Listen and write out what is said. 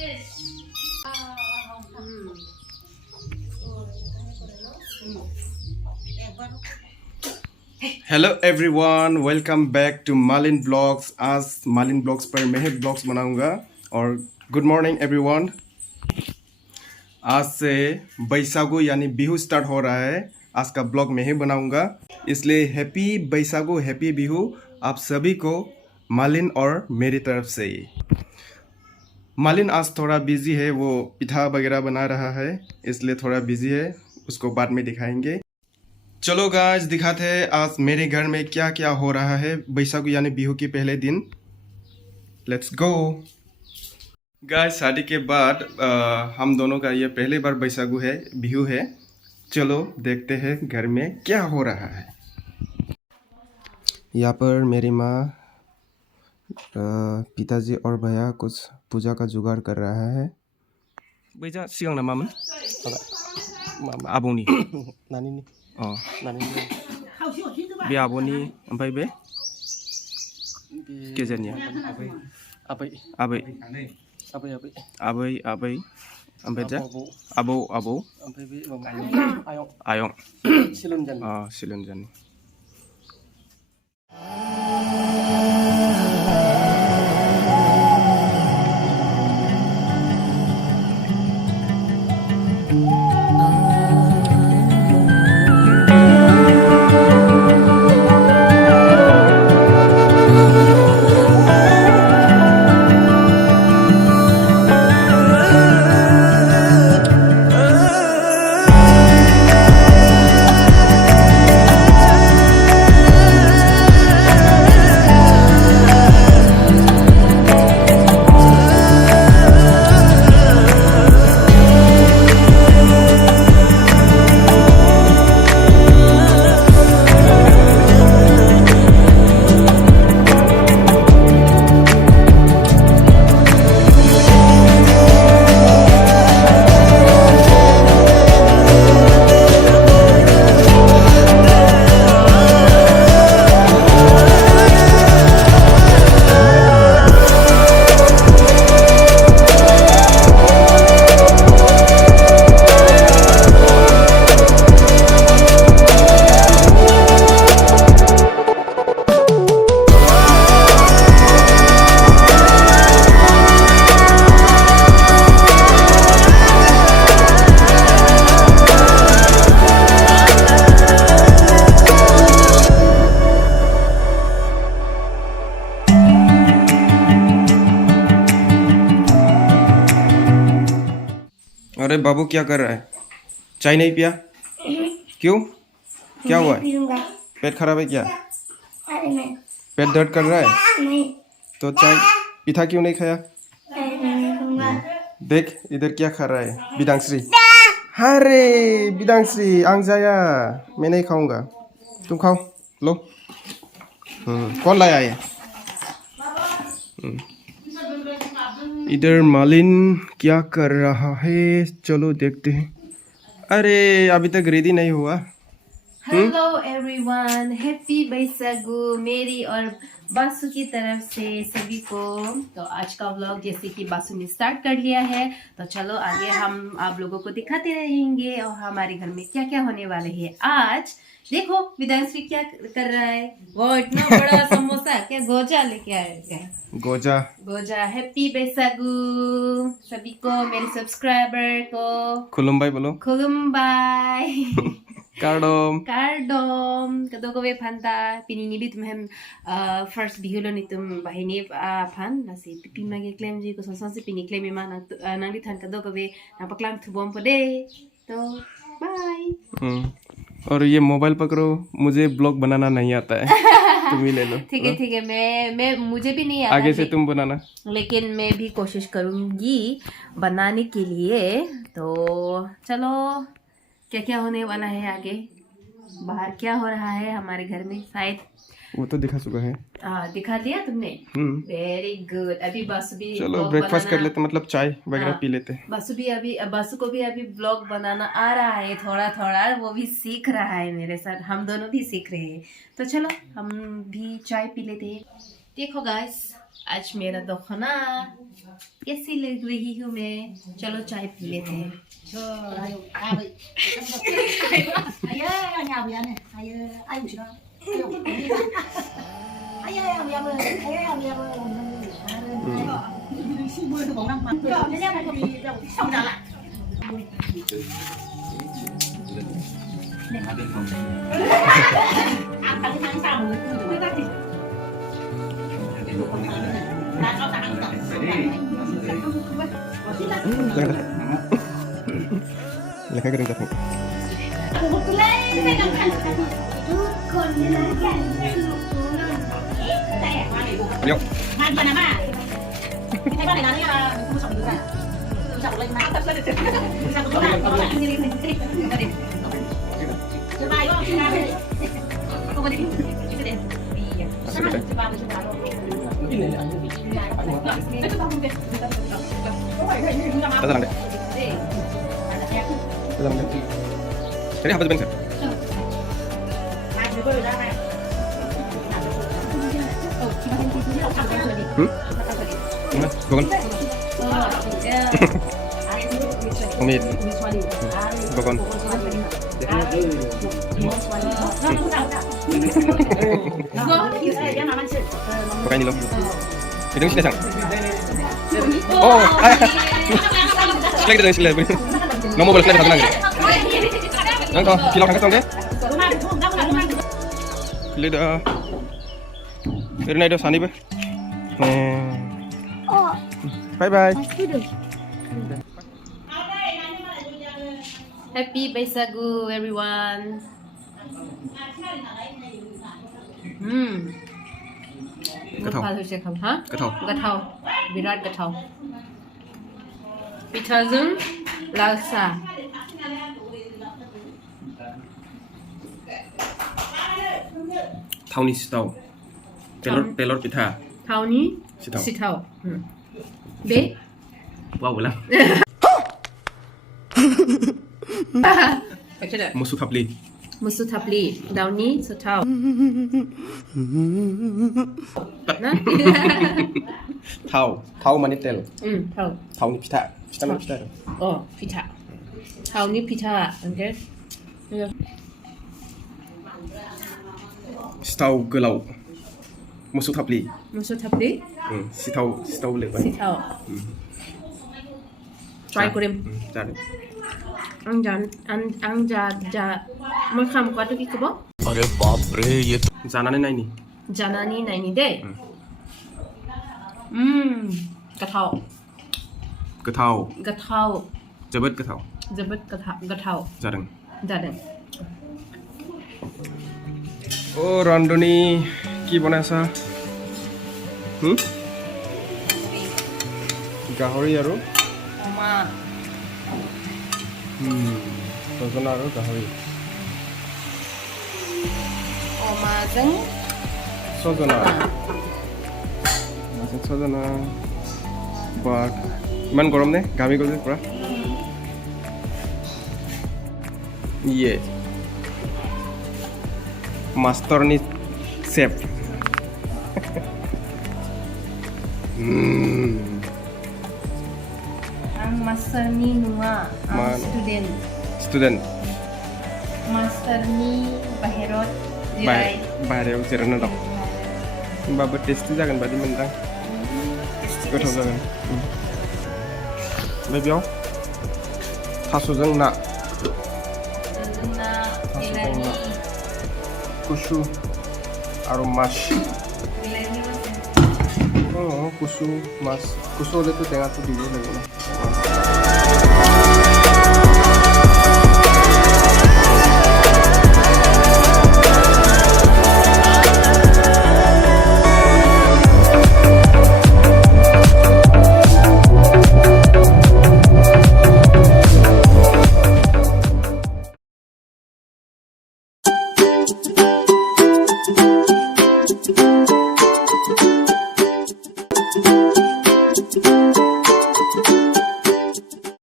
Hello everyone, welcome back to मालिन blogs. आज मालिन ब्लॉग्स पर मैं ही ब्लॉग्स बनाऊंगा। और गुड मॉर्निंग एवरीवन। आज से बैसागु यानी बिहू स्टार्ट हो रहा है। आज का ब्लॉग मैं ही बनाऊंगा, इसलिए हैप्पी बैसागु, हैप्पी बिहू आप सभी को मालिन और मेरी तरफ से ही। मालिन आज थोड़ा बिजी है, वो पिठा वगैरह बना रहा है, इसलिए थोड़ा बिजी है। उसको बाद में दिखाएंगे। चलो गाइस, दिखाते हैं आज मेरे घर में क्या क्या हो रहा है बैसागु यानी बिहू के पहले दिन। Let's go guys. शादी के बाद हम दोनों का ये पहली बार बैसागु है, बिहू है। चलो देखते हैं घर में क्या हो रहा है। यहाँ पर मेरी माँ, पिताजी और भैया कुछ पूजा का जुगाड़ कर रहा है। बैजा सिगां ना मामोन? आबौनि नानिनि बे आब'नि ओमफ्राय बे गेजेरनिया आबै आबै आबै आबै आबै ओमफ्राय जा आबौ आबौ ओमफ्राय बे आयं सिलोनजानि। अरे बाबू क्या कर रहा है? चाय नहीं पिया? क्यों? क्या हुआ है? पेट खराब है क्या? पेट दर्द कर रहा है? नहीं। तो चाय पिठा क्यों नहीं खाया? देख इधर क्या खा रहा है बिदांश्री। अरे बिदांश्री आंग जाया, मैं नहीं खाऊंगा, तुम खाओ लो। कौन लाया है? इधर मालिन क्या कर रहा है, चलो देखते हैं। अरे अभी तक रेडी नहीं हुआ। हेलो एवरीवन, हैप्पी बैसागु मेरी और बासु की तरफ से सभी को। तो आज का व्लॉग जैसे कि बासु ने स्टार्ट कर लिया है, तो चलो आगे हम आप लोगों को दिखाते रहेंगे और हमारे घर में क्या क्या होने वाले है आज। देखो विदांश्री क्या कर रहा है, वो इतना बड़ा समोसा क्या गोजा लेके आया क्या? गोजा गोजा। हैप्पी बैसागु सभी को, मेरे सब्सक्राइबर को खुलुमबाई बोलो। खुलुमबाई Kardom. Kardom, kadogo we panda pinini bit mehem first bihulo nitum bahini pan nasi pipi mage claim ji ko sonson se pini claim ma nang di than kadogo we napaklang thubom pode तो bye. और ये mobile पकड़ो, मुझे blog बनाना नहीं आता है। तुम ही ले लो। ठीक है ठीक है, मैं मुझे भी नहीं आता, आगे से तुम बनाना, लेकिन मैं भी कोशिश करूंगी बनाने के लिए। तो चलो क्या क्या होने वाला है आगे, बाहर क्या हो रहा है हमारे घर में, शायद वो तो दिखा चुका है। दिखा दिया तुमने? Very good. अभी बासु भी चलो ब्रेकफास्ट कर लेते, मतलब चाय वगैरह पी लेते। बासु को भी अभी ब्लॉग बनाना आ रहा है थोड़ा थोड़ा, वो भी सीख रहा है मेरे साथ, हम दोनों भी सीख रहे हैं। तो चलो हम भी चाय पी लेते हैं। देखो गाइस आज मेरा दोखाना कैसी लग रही हूँ मैं चलो चाय पी लेते हैं Lekas kering tapi. Yuk. Tenang deh. Tenang deh. Jadi apa tuh bang? Bukan. Omit. Bukan. Bukan ini loh. Itu sih sang. Oh, slide deh slide. Nomor boleh slide satu lagi. Nangko, kilo angkat dong deh. Slide dah. Irna itu sani be. Bye bye. Happy Baisagu everyone. Gâteau. Hả? Gâteau. Gâteau. Virat gâteau. Pitazum laksa. Thau ni sitau. Telur pita. Thau ni Sitau. sitau. Be? Wow ulang. Musuh kapli. Musu thapli. Dau ni sitau. Nah. Thau mana tel. Thau. Thau ni pita. Pita mana pita? Oh, pita. Thau ni pita. Okay. Sitau gelau. Musuh kapli. Musu thapli. Sitau lebar. Sitau. Try kurim. Cari. Anja makam ko ato ki ko ba? अरे बाप रे ये तो Jangan ni ni. Janani naini de. Gâteau. Gâteau. Gâteau. Jebet gâteau. Jebet gâteau. Jarang. Dadang. Oh Randoni ki banaisa? Gahori aru? Oma. Sojana aru gahori. Oma jeng. Sojana. Masuk sojana. Buat. Iman gorom deh, gami gol deh pura. Iya. Master nih chef. Ang master ni nua ang student. Student. Master ni baherot jirai. Bahaya usiran dong. Mbak tasty jangan badi mentang. Gotaw jangan. Lebih Tasujeng na. Na ilani. Kusu. Aru mas. Ilani Oh, kusu mas. Kusu udah tuh tengah tuh dulu lagi.